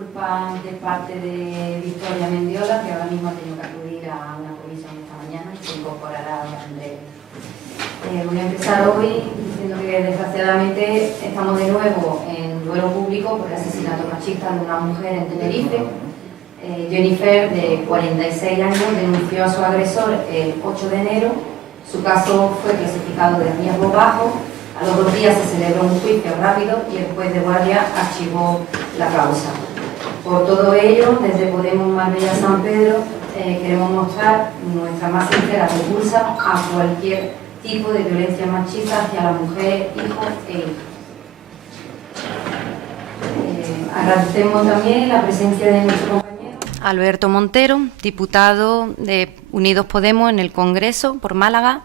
disculpas de parte de Victoria Mendiola, que ahora mismo ha tenido que acudir a una comisión esta mañana y se incorporará en breve. Voy a empezar hoy diciendo que desgraciadamente estamos de nuevo en duelo público por el asesinato machista de una mujer en Tenerife. Jennifer, de 46 años, denunció a su agresor el 8 de enero. Su caso fue clasificado de riesgo bajo. A los 2 días se celebró un juicio rápido y el juez de guardia archivó la causa. Por todo ello, desde Podemos Marbella San Pedro queremos mostrar nuestra más sincera repulsa a cualquier tipo de violencia machista hacia las mujeres, hijos e hijas. Agradecemos también la presencia de nuestro compañero Alberto Montero, diputado de Unidos Podemos en el Congreso por Málaga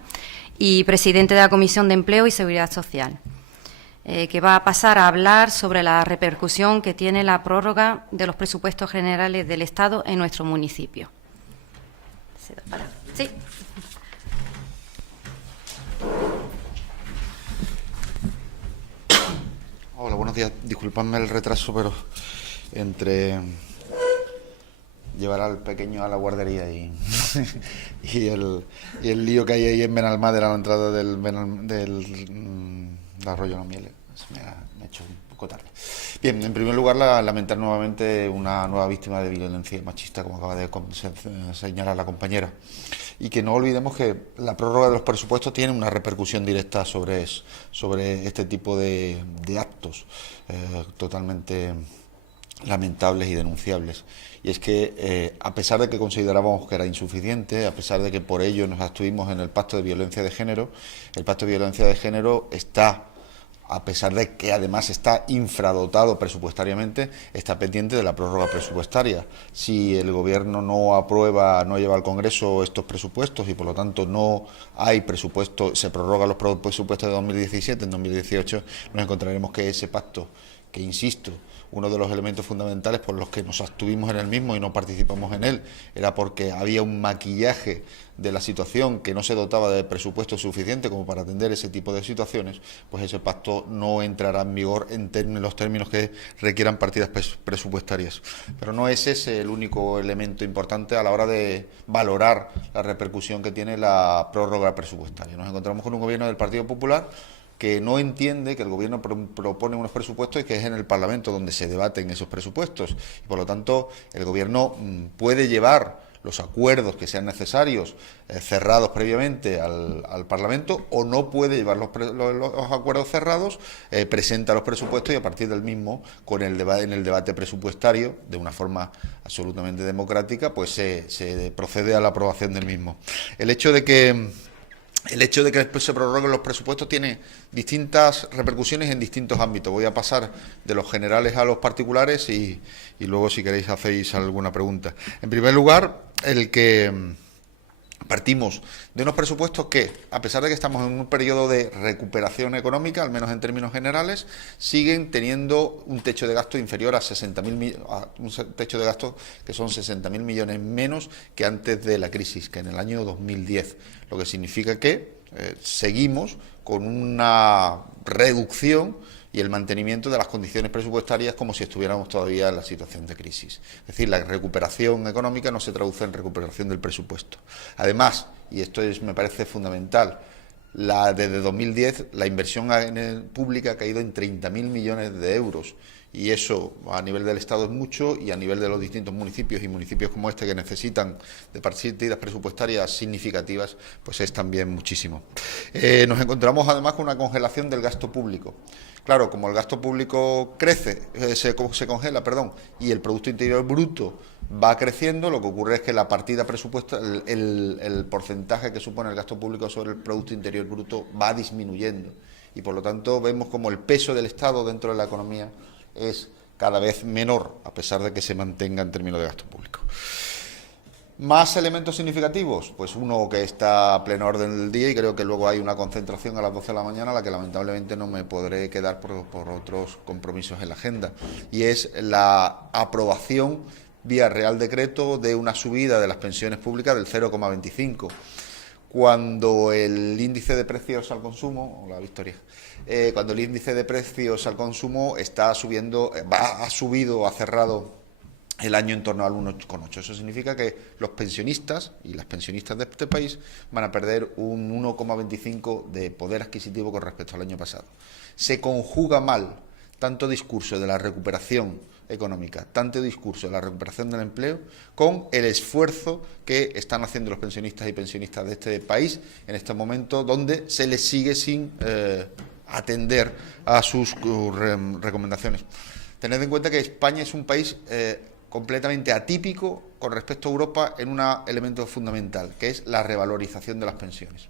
y presidente de la Comisión de Empleo y Seguridad Social, que va a pasar a hablar sobre la repercusión que tiene la prórroga de los presupuestos generales del Estado en nuestro municipio. Sí. Hola, buenos días. Disculpadme el retraso, pero entre llevar al pequeño a la guardería y el lío que hay ahí en Benalmádena a la entrada del Arroyo Los Mieles, me ha hecho un poco tarde. Bien, en primer lugar, lamentar nuevamente una nueva víctima de violencia machista, como acaba de señalar la compañera, y que no olvidemos que la prórroga de los presupuestos tiene una repercusión directa sobre este tipo de actos totalmente lamentables y denunciables. Y es que, a pesar de que considerábamos que era insuficiente, a pesar de que por ello nos abstuvimos en el Pacto de Violencia de Género, el Pacto de Violencia de Género está, a pesar de que además está infradotado presupuestariamente, está pendiente de la prórroga presupuestaria. Si el Gobierno no aprueba, no lleva al Congreso estos presupuestos y por lo tanto no hay presupuesto, se prorrogan los presupuestos de 2017, en 2018 nos encontraremos que ese pacto, que insisto, uno de los elementos fundamentales por los que nos abstuvimos en el mismo y no participamos en él era porque había un maquillaje de la situación que no se dotaba de presupuesto suficiente como para atender ese tipo de situaciones, pues ese pacto no entrará en vigor en los términos que requieran partidas presupuestarias. Pero no es ese el único elemento importante a la hora de valorar la repercusión que tiene la prórroga presupuestaria. Nos encontramos con un gobierno del Partido Popular que no entiende que el Gobierno propone unos presupuestos y que es en el Parlamento donde se debaten esos presupuestos. Y por lo tanto, el Gobierno puede llevar los acuerdos que sean necesarios cerrados previamente al Parlamento, o no puede llevar los acuerdos cerrados, presenta los presupuestos y a partir del mismo, en el debate presupuestario, de una forma absolutamente democrática, pues se procede a la aprobación del mismo. El hecho de que se prorroguen los presupuestos tiene distintas repercusiones en distintos ámbitos. Voy a pasar de los generales a los particulares y luego, si queréis, hacéis alguna pregunta. En primer lugar, el que partimos de unos presupuestos que, a pesar de que estamos en un periodo de recuperación económica, al menos en términos generales, siguen teniendo un techo de gasto inferior a 60.000, un techo de gasto que son 60.000 millones menos que antes de la crisis, que en el año 2010, lo que significa que seguimos con una reducción y el mantenimiento de las condiciones presupuestarias como si estuviéramos todavía en la situación de crisis. Es decir, la recuperación económica no se traduce en recuperación del presupuesto. Además, y esto me parece fundamental, desde 2010 la inversión pública ha caído en 30.000 millones de euros. Y eso a nivel del Estado es mucho, y a nivel de los distintos municipios y municipios como este que necesitan de partidas presupuestarias significativas, pues es también muchísimo. Nos encontramos además con una congelación del gasto público. Claro, como el gasto público crece, se congela, y el Producto Interior Bruto va creciendo, lo que ocurre es que la partida presupuestaria, el porcentaje que supone el gasto público sobre el Producto Interior Bruto va disminuyendo. Y por lo tanto vemos como el peso del Estado dentro de la economía es cada vez menor, a pesar de que se mantenga en términos de gasto público. ¿Más elementos significativos? Pues uno que está a pleno orden del día, y creo que luego hay una concentración a las 12 de la mañana a la que lamentablemente no me podré quedar por otros compromisos en la agenda, y es la aprobación vía Real Decreto de una subida de las pensiones públicas del 0,25. Cuando el índice de precios al consumo, hola Victoria, cuando el índice de precios al consumo está subiendo, ha cerrado el año en torno al 1,8. Eso significa que los pensionistas y las pensionistas de este país van a perder un 1,25 de poder adquisitivo con respecto al año pasado. Se conjuga mal tanto discurso de la recuperación económica, tanto discurso de la recuperación del empleo, con el esfuerzo que están haciendo los pensionistas y pensionistas de este país en este momento, donde se les sigue sin atender a sus recomendaciones. Tened en cuenta que España es un país completamente atípico con respecto a Europa en un elemento fundamental, que es la revalorización de las pensiones.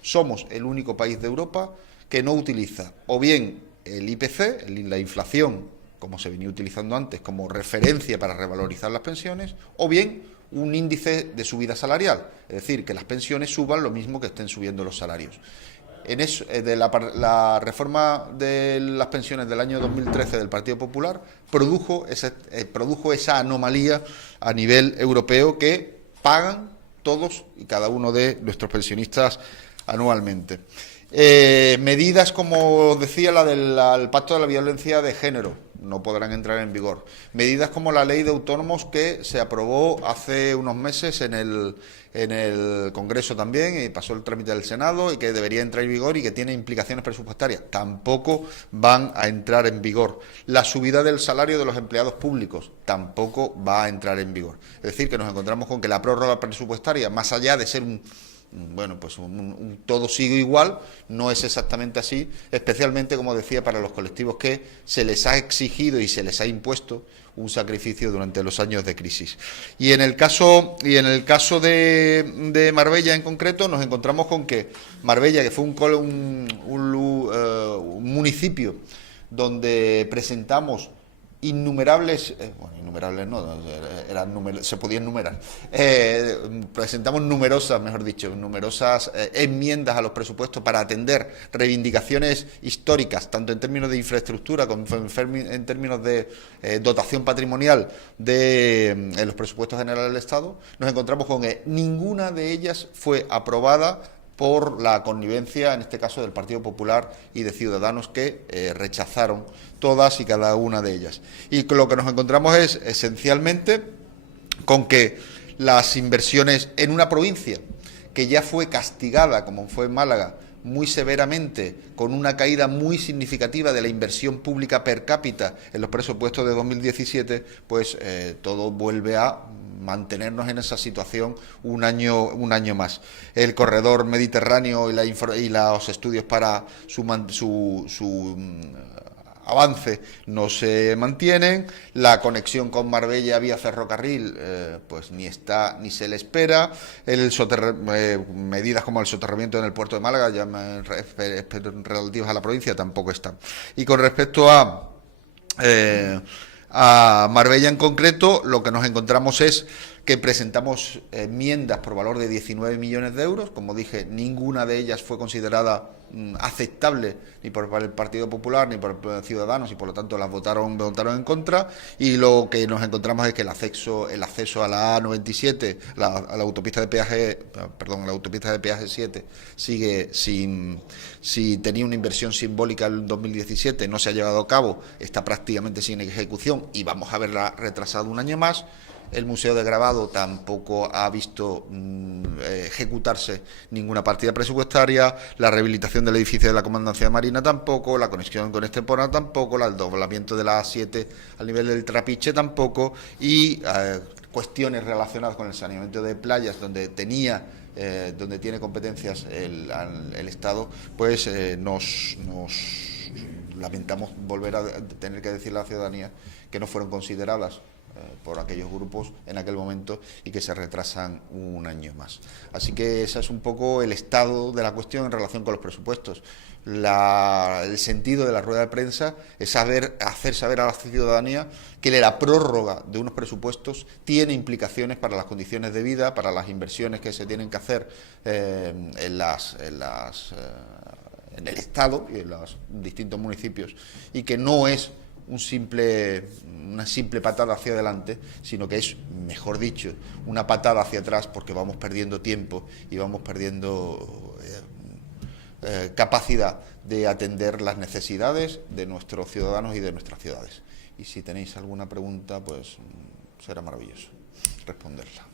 Somos el único país de Europa que no utiliza o bien el IPC, la inflación, como se venía utilizando antes, como referencia para revalorizar las pensiones, o bien un índice de subida salarial, es decir, que las pensiones suban lo mismo que estén subiendo los salarios. En eso, la reforma de las pensiones del año 2013 del Partido Popular produjo esa anomalía a nivel europeo que pagan todos y cada uno de nuestros pensionistas anualmente. Medidas como decía la del Pacto de la Violencia de Género no podrán entrar en vigor. Medidas como la Ley de Autónomos que se aprobó hace unos meses en el Congreso también y pasó el trámite del Senado y que debería entrar en vigor y que tiene implicaciones presupuestarias. Tampoco van a entrar en vigor. La subida del salario de los empleados públicos tampoco va a entrar en vigor. Es decir, que nos encontramos con que la prórroga presupuestaria, más allá de ser un todo sigue igual, no es exactamente así, especialmente, como decía, para los colectivos que se les ha exigido y se les ha impuesto un sacrificio durante los años de crisis. Y en el caso de Marbella en concreto, nos encontramos con que Marbella, que fue un municipio donde presentamos innumerables, innumerables no, se podían enumerar, presentamos numerosas enmiendas a los presupuestos para atender reivindicaciones históricas, tanto en términos de infraestructura como en términos de dotación patrimonial en los presupuestos generales del Estado. Nos encontramos con que ninguna de ellas fue aprobada por la connivencia, en este caso, del Partido Popular y de Ciudadanos, que rechazaron todas y cada una de ellas. Y lo que nos encontramos es, esencialmente, con que las inversiones en una provincia que ya fue castigada, como fue Málaga, muy severamente, con una caída muy significativa de la inversión pública per cápita en los presupuestos de 2017, pues todo vuelve a mantenernos en esa situación un año más. El corredor mediterráneo y los estudios para su avance no se mantienen, la conexión con Marbella vía ferrocarril pues ni está ni se le espera, medidas como el soterramiento en el puerto de Málaga, ya relativas a la provincia, tampoco están. Y con respecto a Marbella en concreto, lo que nos encontramos es que presentamos enmiendas por valor de 19 millones de euros. Como dije, ninguna de ellas fue considerada aceptable ni por el Partido Popular ni por Ciudadanos y por lo tanto las votaron en contra, y lo que nos encontramos es que el acceso a la A97, a la autopista de peaje, la autopista de peaje 7 sigue si tenía una inversión simbólica en 2017, no se ha llevado a cabo, está prácticamente sin ejecución y vamos a verla retrasada un año más. El Museo de Grabado tampoco ha visto ejecutarse ninguna partida presupuestaria, la rehabilitación del edificio de la Comandancia de Marina tampoco, la conexión con Estepona tampoco, el doblamiento de la A7 al nivel del Trapiche tampoco, y cuestiones relacionadas con el saneamiento de playas donde tiene competencias el Estado, pues nos lamentamos volver a tener que decirle a la ciudadanía que no fueron consideradas por aquellos grupos en aquel momento y que se retrasan un año más. Así que ese es un poco el estado de la cuestión en relación con los presupuestos. El sentido de la rueda de prensa es hacer saber a la ciudadanía que la prórroga de unos presupuestos tiene implicaciones para las condiciones de vida, para las inversiones que se tienen que hacer en el Estado y en los distintos municipios, y que no es una simple patada hacia adelante, sino que es, mejor dicho, una patada hacia atrás, porque vamos perdiendo tiempo y vamos perdiendo capacidad de atender las necesidades de nuestros ciudadanos y de nuestras ciudades. Y si tenéis alguna pregunta, pues será maravilloso responderla.